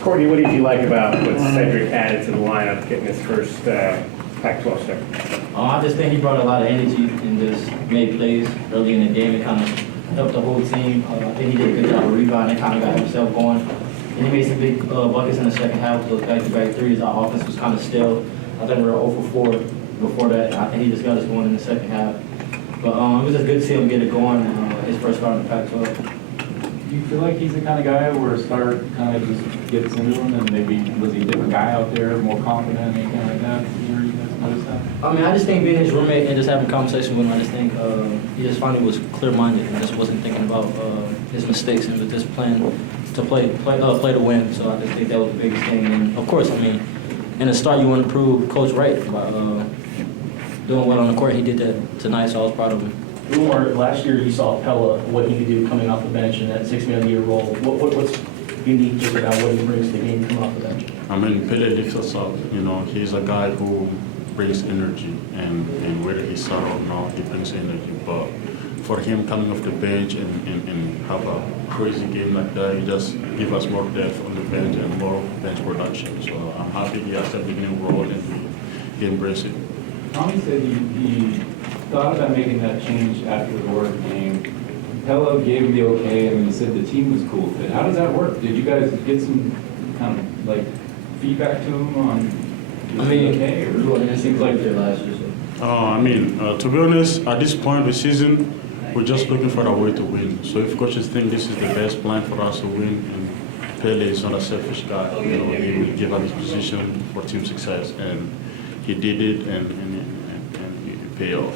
Courtney, what did you like about what Cedric added to the lineup, getting his first Pac-12 start? I just think he brought a lot of energy and just made plays early in the game. It kind of helped the whole team. I think he did a good job of rebounding, kind of got himself going. And he made some big buckets in the second half with those back-to-back threes. Our offense was kind of stale. I think we were 0 for 4 before that. I think he just got us going in the second half. But it was just good to see him get it going, his first start in the Pac-12. Do you feel like he's the kind of guy where a start kind of just gets into him, and maybe was he a different guy out there, more confident, anything like that? You guys notice that? I mean, I just think being his roommate and just having a conversation with him, I just think he just finally was clear-minded and just wasn't thinking about his mistakes and was just playing to play to win. So I just think that was the biggest thing. And of course, I mean, in the start, you want to prove Coach right by doing well on the court. He did that tonight, so I was proud of him. Oumar, last year you saw Pella, what he could do coming off the bench in that 6-man-a-year role. What's unique just about what he brings to the game coming off the bench? I mean, Pele lifts us up. You know, he's a guy who brings energy, and whether he's out or not, he brings energy. But for him coming off the bench and have a crazy game like that, he just give us more depth on the bench and more bench production. So I'm happy he has that beginning role and he embraced it. Tommy said he thought about making that change after the Oregon game. Pella gave him the okay, and he said the team was cool with it. How does that work? Did you guys get some kind of like feedback to him on? I mean, okay, or it seems like their last year. So. I mean, to be honest, at this point of the season, we're just looking for a way to win. So if coaches think this is the best plan for us to win, and Pele is not a selfish guy, you know, he will give up his position for team success, and he did it, and it paid off.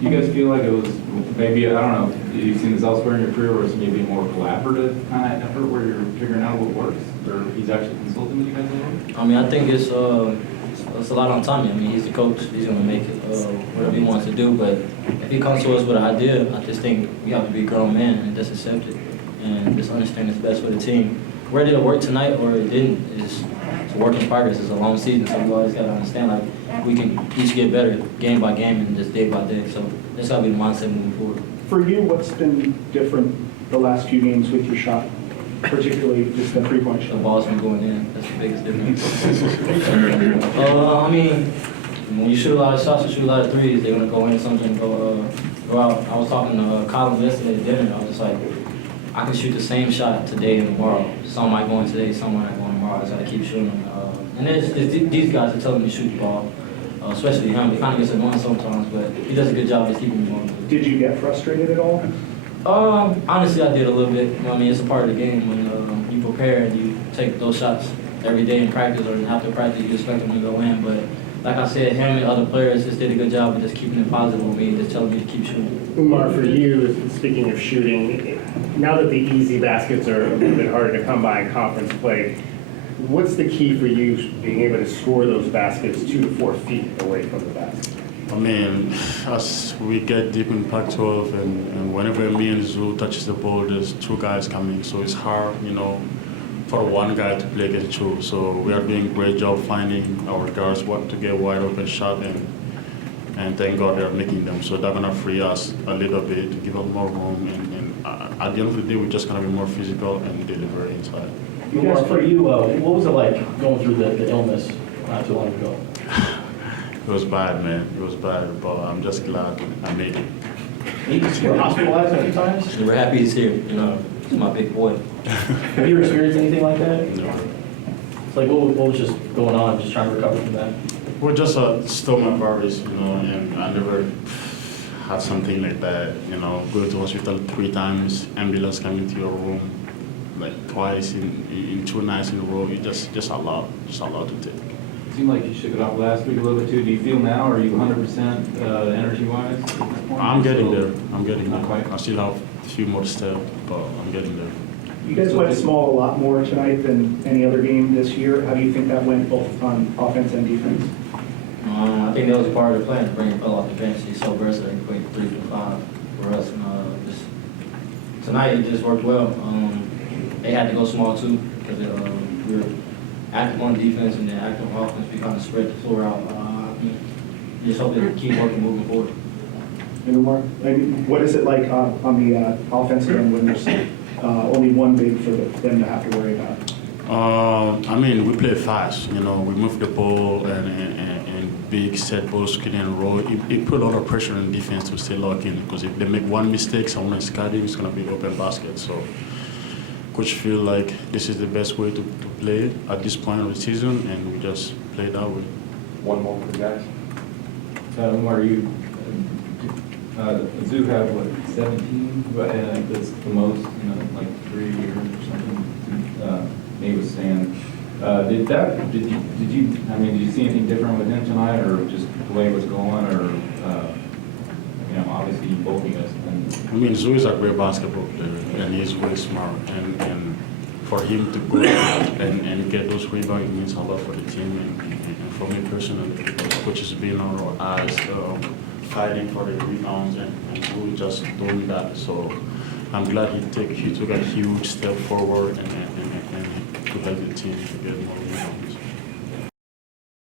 you guys feel like it was maybe, I don't know, you've seen this elsewhere in your career, where it's maybe a more collaborative kind of effort where you're figuring out what works, or he's actually consulting with you guys a little bit? I mean, I think it's a lot on Tommy. I mean, he's the coach. He's going to make it whatever he wants to do. But if he comes to us with an idea, I just think we have to be grown men and just accept it and just understand it's best for the team. Whether it worked tonight or it didn't, it's a work in progress. It's a long season, so we always got to understand, like, we can each get better game by game and just day by day. So that's got to be the mindset moving forward. For you, what's been different the last few games with your shot, particularly just the three-point The shot? ball's been going in. That's the biggest difference. I mean, when you shoot a lot of shots, you shoot a lot of threes, they're going to go in, some can go out. I was talking to Colin yesterday at dinner, and I was just like, I can shoot the same shot today and tomorrow. Some might go in today, some might go in tomorrow. I just got to keep shooting. And it's these guys are telling me to shoot the ball, especially him. He kind of gets annoying sometimes, but he does a good job of keeping me going. Did you get frustrated at all? Honestly, I did a little bit. You know what I mean, it's a part of the game when you prepare and you take those shots every day in practice or after practice, you expect them to go in. But like I said, him and other players just did a good job of just keeping it positive with me, just telling me to keep shooting. Oumar, for you, speaking of shooting, now that the easy baskets are a little bit harder to come by in conference play, what's the key for you being able to score those baskets 2 to 4 feet away from the basket? I mean, as we get deep in Pac-12 and whenever me and Zoo touches the ball, there's two guys coming, so it's hard, you know, for one guy to play against two. So we are doing a great job finding our guards what to get wide open shot, and thank God they're making them. So they're gonna free us a little bit to give us more room, and at the end of the day, we're just gonna be more physical and deliver inside. Oumar, for you, what was it like going through the illness not too long ago? It was bad, man. It was bad, but I'm just glad I made it. You were hospitalized a few times? We're happy he's here. You know, he's my big boy. Have you ever experienced anything like that? No. It's like, what was just going on, just trying to recover from that? Well, just a stomach virus, you know, and I never had something like that, you know. Go to hospital 3 times, ambulance coming to your room, like twice in 2 nights in a row. It's just a lot to take. It seemed like you shook it off last week a little bit too. Do you feel now, are you 100% energy-wise? I'm getting there. I'm getting Not there. quite. I still have a few more steps, but I'm getting there. You guys went small a lot more tonight than any other game this year. How do you think that went both on offense and defense? I think that was part of the plan to bring Phil off the bench. He's so versatile. He played 3 to 5 for us. And, tonight it just worked well. They had to go small too because we were active on defense and then active on offense. We kind of spread the floor out. Just hope they keep working moving forward. And Oumar, I mean, what is it like on the offensive end when there's only one big for them to have to worry about? I mean, we play fast. You know, we move the ball and big set ball screen and roll. It put a lot of pressure on defense to stay locked in because if they make one mistake, someone is cutting, it's gonna be open basket. So, coach feel like this is the best way to play at this point of the season, and we just play that way. One more for the guys. Oumar, Zoo had what, 17? But that's the most, you know, like 3 years or something. Nate was saying, did you? I mean, did you see anything different with him tonight, or just the way it was going, or you know, obviously both of you guys? I mean, Zoo is a great basketball player, and he's really smart. And for him to go out and get those rebounds, it means a lot for the team and for me personally, because coach has been on our eyes fighting for the rebounds, and Zoo just doing that. So I'm glad he took a huge step forward and to help the team to get more rebounds.